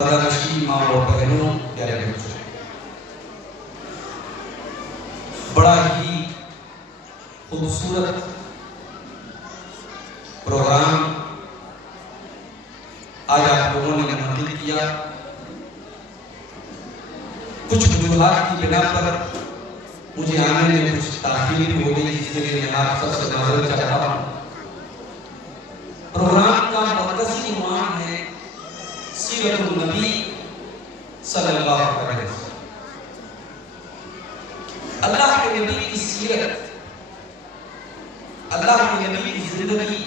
نشین ماں اور بہنوں، پیارے بچوں، بڑا ہی خوبصورت پروگرام آج آپ لوگوں نے منعقد کیا۔ کچھ وجوہات کی بنا پر مجھے آنے میں کچھ تاخیر بھی ہو گئی، جس کے لیے میں آپ سب سے معذرت چاہتا ہوں۔ پروگرام کا مرکزی عنوان ہے سیرت النبی صلی اللہ علیہ وسلم۔ اللہ کے نبی کی سیرت، اللہ کے نبی کی زندگی،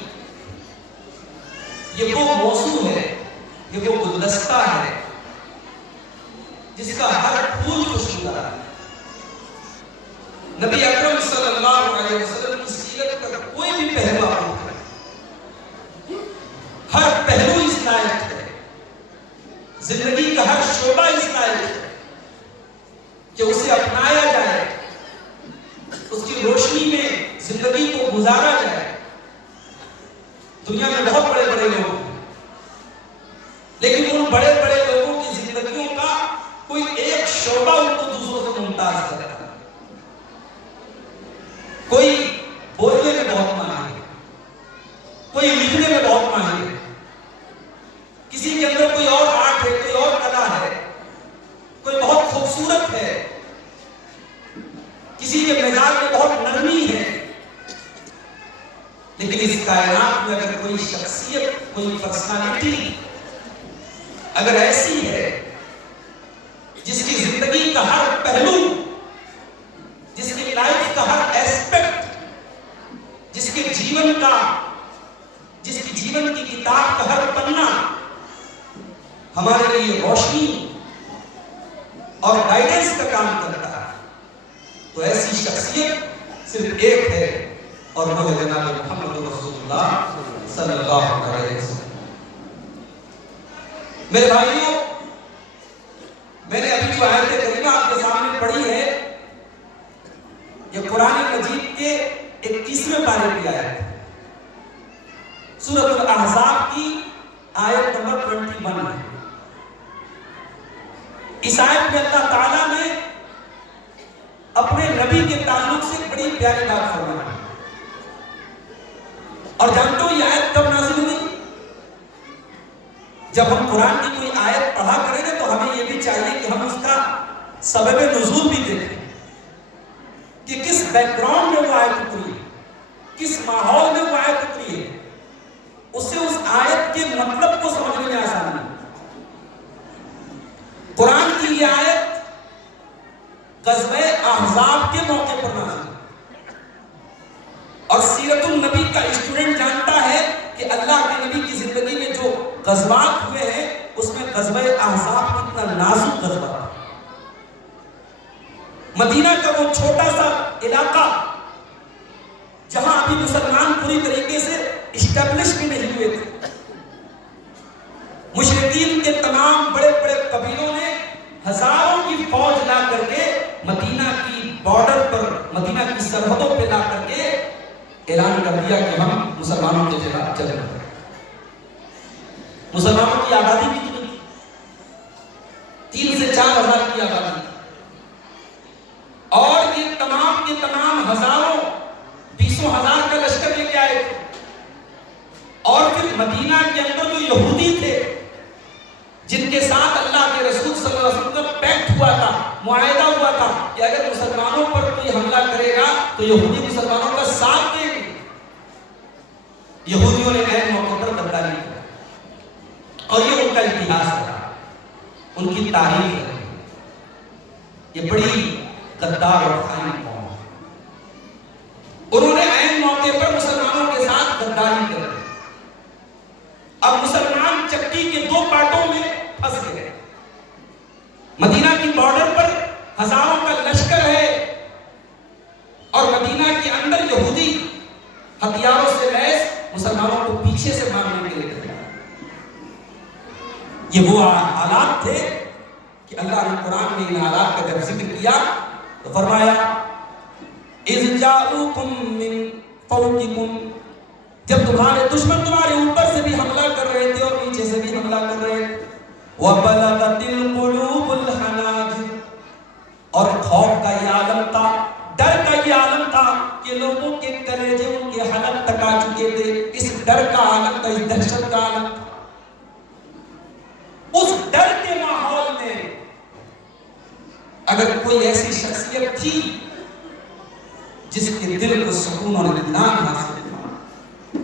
یہ وہ موضوع ہے، یہ وہ گلدستہ ہے جس کا ہر پھول خوشبو ہے۔ نبی اکرم صلی اللہ علیہ وسلم کی سیرت کا کوئی بھی پہلو آپ کو ہر پہلو اس لائق ہے، زندگی کا ہر شعبہ اس لائق ہے کہ اسے اپنایا جائے، اس کی روشنی میں زندگی کو گزارا جائے۔ دنیا میں بہت بڑے بڑے لوگ ہیں، لیکن ان بڑے بڑے لوگوں کی زندگیوں کا کوئی ایک شعبہ ان کو دوسروں سے ممتاز کرتا ہے۔ کوئی بولنے میں بہت ماہر ہے، کوئی لکھنے میں بہت ماہر ہے، کسی کے اندر کوئی اور آرٹ ہے، کوئی اور کلا ہے، کوئی بہت خوبصورت ہے، کسی کے مزاج میں بہت نرمی ہے۔ لیکن اس کائنات میں اگر کوئی شخصیت، کوئی پرسنالٹی اگر ایسی ہے جس کی زندگی کا ہر پہلو، جس کی لائف کا ہر ایسپیکٹ، جس کے جیون کی کتاب کا ہر پنہ ہمارے لیے روشنی اور گائیڈنس کا کام کرتا ہے، تو ایسی شخصیت صرف ایک ہے، اور وہ ہے جناب محمد رسول اللہ صلی اللہ علیہ وسلم۔ میرے بھائیوں، میں نے ابھی جو آیت کریمہ آپ کے سامنے پڑھی ہے، یہ قرآن مجید کے 21ویں پارے کی آیت ہے، سورۃ الاحزاب کی آیت نمبر 21 ہے۔ اس آیت میں اللہ تعالیٰ نے اپنے نبی کے تعلق سے بڑی پیاری بات فرمائی ہے۔ اور جانتے ہو یہ آیت کب نازل ہوئی؟ جب ہم قرآن کی کوئی آیت پڑھا کریں گے تو ہمیں یہ بھی چاہیے کہ ہم اس کا سبب نزول بھی دیکھیں کہ کس بیک گراؤنڈ میں وہ آیت اتری ہے، کس ماحول میں وہ آیت اتری ہے، اس سے اس آیت کے مطلب کو سمجھنے میں آسانی ہے۔ قرآن کی یہ آیت غزوہ احزاب کے موقع پر نازل ہے، اور سیرت النبی کا اسٹوڈنٹ جانتا ہے کہ اللہ کے نبی کی زندگی میں جو غزوات ہوئے ہیں اس میں غزوہ احزاب کتنا نازک غزوہ تھا۔ مدینہ کا وہ چھوٹا سا علاقہ جہاں ابھی مسلمان پوری طریقے سے اسٹیبلش بھی نہیں ہوئے تھے، مشرکین کے تمام بڑے بڑے قبیلوں نے ہزاروں کی فوج لا کر کے مدینہ کی بارڈر پر، مدینہ کی سرحدوں پہ لا کر کے اعلان کر دیا کہ ہم مسلمانوں کے خلاف چل رہے ہیں۔ مسلمانوں کی آبادی کتنی تھی؟ 3 سے 4 ہزار کی آبادی تھی، اور یہ تمام کے تمام ہزاروں 20 ہزار کا لشکر لے کے آئے تھے، اور پھر مدینہ کے اندر جو یہودی تھے جن کے ساتھ اللہ کے رسول صلی اللہ علیہ وسلم کا پیکٹ ہوا تھا، معاہدہ ہوا تھا کہ اگر مسلمانوں پر کوئی حملہ کرے گا تو یہودی مسلمانوں کا ساتھ دیں گے، یہودیوں نے عین موقع پر غداری کی، اور یہ ان کا اتہاس رہا، ان کی تاریخ ہے، یہ بڑی غدار اور خائن قوم ہے۔ انہوں نے عین موقع پر مسلمانوں کے ساتھ غداری کر دی۔ اب مسلمان چکی کے 2 پارٹوں میں پھنس گئے، مدینہ کی بارڈر پر ہزاروں کا لشکر ہے، اور مدینہ کے اندر یہودی ہتھیاروں سے لیس مسلمانوں کو پیچھے سے مارنے کے لیے تیار۔ یہ وہ حالات تھے کہ اللہ نے قرآن میں ان حالات کا جب ذکر کیا تو فرمایا اِذْ جَاءُوكُم مِّن فَوْقِكُمْ، جب تمہارے دشمن تمہارے اوپر سے بھی حملہ کر رہے تھے اور نیچے سے بھی حملہ کر رہے تھے، وَبَلَغَتِ الْقُلُوبُ الْحَنَاجِرَ، اور خوف کا یہ عالم تھا، ڈر کا یہ عالم تھا کہ لوگوں کے کلیجے ان کے حلق تک آ چکے تھے. اس ڈر کا عالم تھا، اس دہشت کا عالم تھا. اس ڈر کے ماحول میں اگر کوئی ایسی شخصیت تھی جس کے دل کو سکون اور اطمینان حاصل تھا،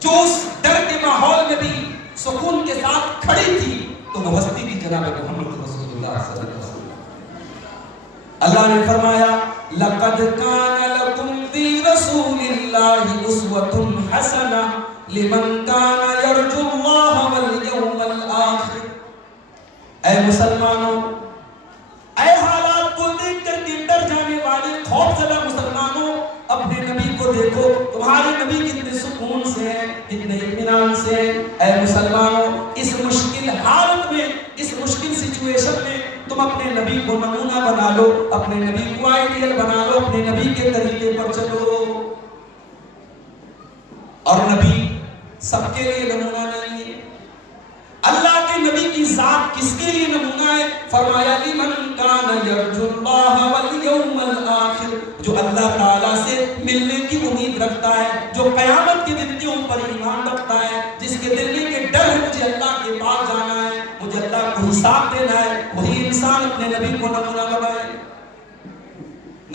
جو اس ڈر کے ماحول میں بھی سکون کے ساتھ کھڑی تھی، تو وہ ہستی کی جناب محمد رسول اللہ صلی اللہ علیہ وسلم. اللہ نے فرمایا لَقَدْ كَانَ لَكُمْ فِي رَسُولِ اللَّهِ أُسْوَةٌ حَسَنَةٌ لِمَنْ كَانَ يَرْجُو اللَّهَ وَالْيَوْمَ الْآخِرَ. اے مسلمانوں، اے حالات کو دیکھ کر کے ڈر جانے والے خوف زدہ مسلمانوں، اپنے نبی کو دیکھو، تمہارے نبی کتنے سکون سے ہیں، کتنے اطمینان سے ہیں. اے مسلمانوں، اس مشکل حالت میں، اس مشکل سچویشن میں تم اپنے نبی کو نمونہ بنا لو، اپنے نبی کو آئیڈیل بنا لو، اپنے نبی کے طریقے پر چلو. اور نبی سب کے لیے نمونہ نہیں ہے. اللہ کے نبی کی ذات کس کے لیے نمونہ ہے؟ فرمایا لمن کان یرجو اللہ والیوم الآخر، جو اللہ تعالیٰ سے ملنے کی امید رکھتا ہے، جو قیامت کے دن کے اوپر ایمان رکھتا ہے، جس کے دل میں کہ ڈر ہے مجھے اللہ کے پاس جانا ہے، مجھے اللہ کو حساب دینا ہے، وہی انسان اپنے نبی کو نمونہ بنائے.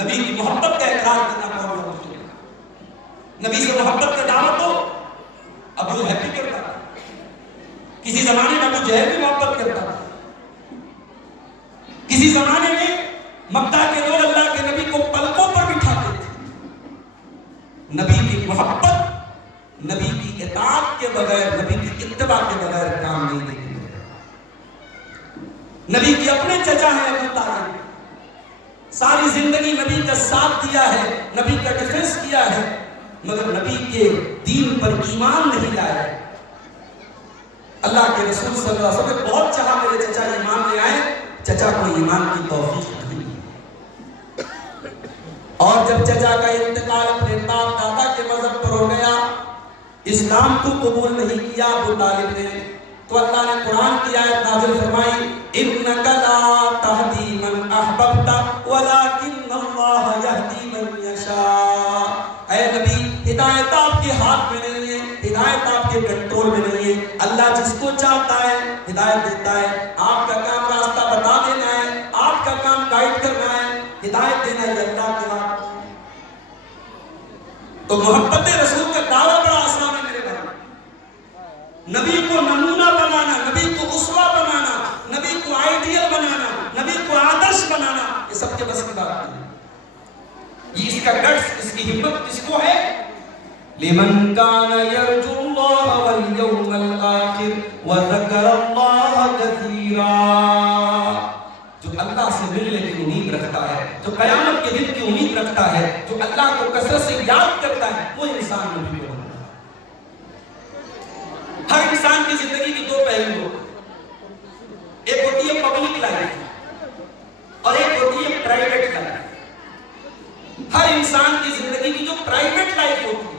نبی کی محبت کا اقرار کرنا کون سمجھتے ہیں؟ نبی سے محبت کا دعوت ہو. ابو لہب بھی کرتا تھا، کسی زمانے میں ابو جہل بھی محبت کرتا تھا. کسی زمانے میں مکہ کے لوگ اللہ کے نبی کو پلکوں پر بٹھاتے تھے. نبی کی محبت، نبی کی اطاعت کے بغیر، نبی کی اتباع کے بغیر کام نہیں دیکھتے. نبی کی اپنے چچا ہیں ابو طالب، ساری زندگی نبی کا ساتھ دیا ہے، نبی کا ڈیفنس کیا ہے، مگر نبی کے دین پر ایمان نہیں لائے. اللہ کے رسول صلی اللہ علیہ وسلم نے بہت چاہا میرے چچا ایمان لے آئے، چچا کو ایمان کی توفیق نہیں. اور جب چچا کا انتقال اپنے باپ دادا کے مذہب پر ہو گیا، اسلام کو قبول نہیں کیا ابو طالب نے، تو اللہ نے قرآن کی آیت نازل فرمائی اِنَّكَ لَا تَهْدِي مَنْ أَحْبَبْتَ وَلَكِنَّ اللَّهَ يَهْدِي مَنْ يَشَاءُ. اے نبی، ہدایت آپ کے ہاتھ میں نہیں ہے، ہدایت آپ کے کنٹرول میں نہیں ہے. اللہ جس کو چاہتا ہے ہدایت دیتا ہے. آپ کا کام راستہ بتا دینا ہے، آپ کا کام گائیڈ کرنا ہے، ہدایت دینا ہے اللہ کے ہاتھ. تو محبت رسول کا دعویٰ بڑا آسان ہے میرے بھائی. نبی کو نمونہ بنانا، نبی کو اسوہ بنانا، نبی کو آئیڈیل بنانا، نبی کو آدرش بنانا، یہ سب کے بس کی بات نہیں. یہ اس کا گٹس، اس کی ہمت کس کو ہے؟ لمن کان یرجو اللہ والیوم الآخر وذکر اللہ کثیرا. جو اللہ سے ملنے کی امید رکھتا ہے، جو قیامت کے دن کی امید رکھتا ہے، جو اللہ کو کثرت سے یاد کرتا ہے، وہ انسان نبی کو. ہر انسان کی زندگی کی دو پہلو ہوتے ہیں، ایک ہوتی ہے پبلک لائف اور ایک ہوتی ہے پرائیویٹ لائف. ہر انسان کی زندگی کی جو پرائیویٹ لائف ہوتی ہے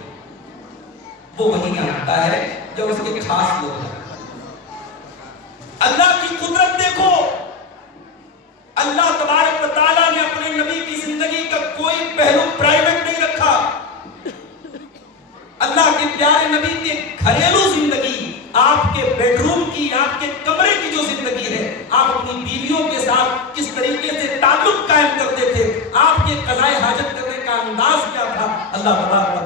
وہ وہی آتا ہے جو اس کے خاص لوگ ہیں. اللہ کی قدرت دیکھو، اللہ تبارک و تعالیٰ نے اپنے نبی کی زندگی کا کوئی پہلو پرائیویٹ نہیں رکھا. اللہ کے پیارے نبی کی گھریلو زندگی، آپ کے بیڈ روم کی، آپ کے کمرے کی جو زندگی ہے، آپ اپنی بیویوں کے ساتھ کس طریقے سے تعلق قائم کرتے تھے، آپ کے قضائے حاجت کرنے کا انداز کیا تھا، اللہ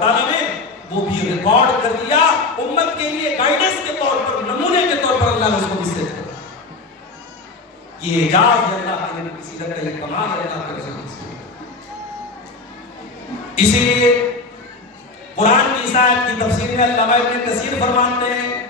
تعالیٰ نے وہ بھی ریکارڈ کر دیا امت کے لیے گائیڈنس کے طور پر، نمونے کے طور پر. اللہ نے اس کو بھی سے یہ اعجاز ہے اللہ کے نبی کی سیرت کا، یہ کمال ہے اللہ کے رسول کی. اسی لیے قرآن کی اس آیت کی تفسیر میں علامہ ابن کثیر فرماتے ہیں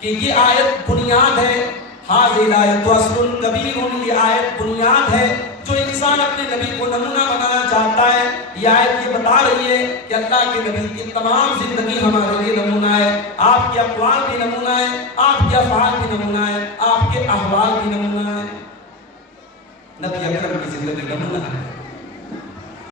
کہ یہ آیت بنیاد ہے. ہاذہ الآیۃ اصل کبیر، یہ آیت بنیاد ہے. جو انسان اپنے نبی کو نمونہ بنانا چاہتا ہے، یہ آیت یہ بتا رہی ہے کہ اللہ کے نبی کی تمام زندگی ہمارے لیے نمونہ ہے. آپ کے اقوال بھی نمونہ ہے، آپ کے افعال بھی نمونہ ہے، آپ کے احوال بھی نمونہ ہے. نبی اکرم کی زندگی نمونہ ہے.